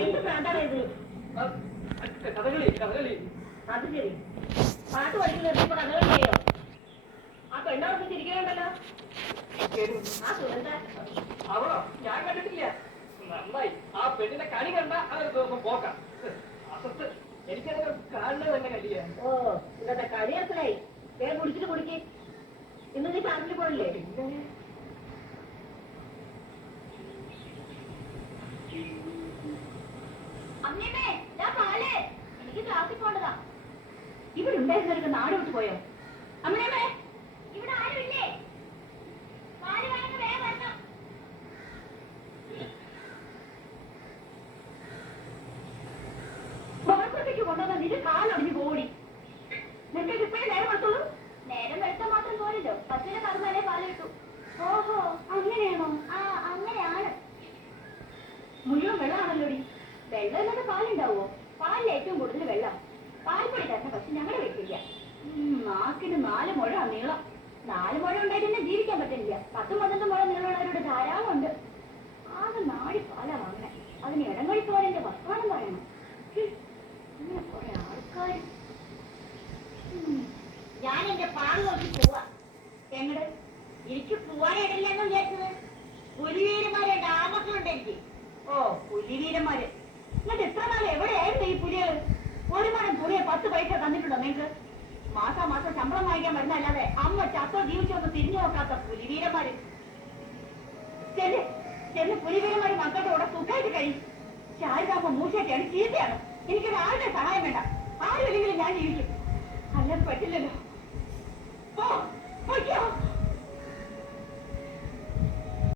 എന്ത് പ്രാന്താണ് ഇത്? കഥകളി കഥകളി. അത് ശരി, പാട്ട് പഠിക്കുന്നത് ഇപ്പൊ കഥകളി ചെയ്യോ? ആ പെണ്ണോടൊപ്പം ചിരിക്കണുണ്ടല്ലോ. ആ സുഗന്ധ അവളോ? ഞാൻ കണ്ടിട്ടില്ല. നന്നായി. ആ പെണ്ണിന്റെ കണി കണ്ട അത് പോക്കാം. അസത്ത് എനിക്കത് കാണുന്നത് തന്നെ കണ്ടില്ല. ഓ ഇന്നത്തെ കളി മനസ്സിലായി. വേറെ കുടിച്ചിട്ട് കുടിക്ക്. ഇന്ന് നീ ക്ലാസ്സിൽ പോയില്ലേ? അമ്മേ എനിക്ക് ക്ലാസ്സിൽ പോണ്ടതാ. ഇവിടെ ഉണ്ടായിരുന്നവർക്ക് നാട് വിട്ടു പോയോ? അമ്മേ ഇവിടെ ആരുമില്ലേ? പാല് വേണമെങ്കിൽ വേഗം വരണം. പുറത്തേക്ക് കൊണ്ടുവന്ന നിന്റെ കാലൊടിഞ്ഞു പോടി. നിങ്ങൾക്ക് ഇപ്പോഴും നേരം വെളുത്തുള്ളൂ? നേരം വെളുത്താൽ മാത്രം പോരല്ലോ, പച്ചനെ കറന്നാലേ പാല് കിട്ടൂ. ഓഹോ അങ്ങനെയാണോ? ആ അങ്ങനെയാണ്. മുഴുവൻ വെള്ളമാണല്ലോടി. വെള്ളം ഇല്ലാതെ പാലുണ്ടാവുമോ? പാലിൽ ഏറ്റവും കൂടുതൽ വെള്ളം. പാൽപ്പൊടി തരുന്ന പക്ഷെ ഞങ്ങളുടെ വെക്കില്ല. നാക്കിന് 4 മുഴ നീളം. 4 മുഴ ഉണ്ടായിട്ട് തന്നെ ജീവിക്കാൻ പറ്റില്ല. 10 12 മുഴ നീളമുള്ളവരോട് ധാരാളം ഉണ്ട്. ആകെ 4 പാലാ വാങ്ങണേ. അതിന് ഇടങ്ങളിൽ പോലെന്റെ വർത്തമാനം പറയണം. ഇങ്ങനെ കുറെ ആൾക്കാർ. ഞാൻ എന്റെ പാല് നോക്കി പോവാ. എങ്ങട്? എനിക്ക് പോവാനിടയില്ലെന്ന് വിചാരിച്ചത്. പുലിവീരന്മാരെ ഡാമക്കളുണ്ട് എനിക്ക്. ഓ പുലിവീരന്മാര്. എന്നിട്ട് എത്ര നാൾ എവിടെയായിരുന്നു ഈ പുലികള്? ഒരു മണം പുലിയെ 10 പൈസ തന്നിട്ടുണ്ടോ നിങ്ങൾക്ക്? മാസം ശമ്പളം വാങ്ങിക്കാൻ വരുന്നല്ലാതെ അമ്മ ചത്തോ ജീവിച്ചോ ഒന്ന് തിരിഞ്ഞു നോക്കാത്ത പുലിവീരന്മാര്. ചെന്ന് പുലിവീരന്മാര് മക്കളുടെ കൂടെ സുഖമായിട്ട് കഴിയും. ശാരിതാമ്മ മൂശയൊക്കെയാണ്, ചീത്തയാണ്. എനിക്കൊരു ആരുടെ സഹായം വേണ്ട. ആരും ഇല്ലെങ്കിലും ഞാൻ ജീവിക്കും. അല്ലാതെ പറ്റില്ലല്ലോ. ഓ